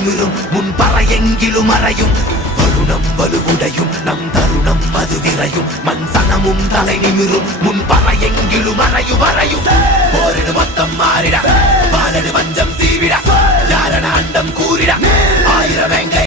நிமிரும் முன் பறையெங்கிலும் அறையும் வருணம் வலுவுடையும் நம் தருணம் அது விரையும் மண் சனமும் தலை நிமிரும் முன் பறையெங்கிலும் அறையும் போரிடு மொத்தம் மாறிட பாலடு வஞ்சம் சீவிட யாரன அண்டம் கூறிட ஆயிரம்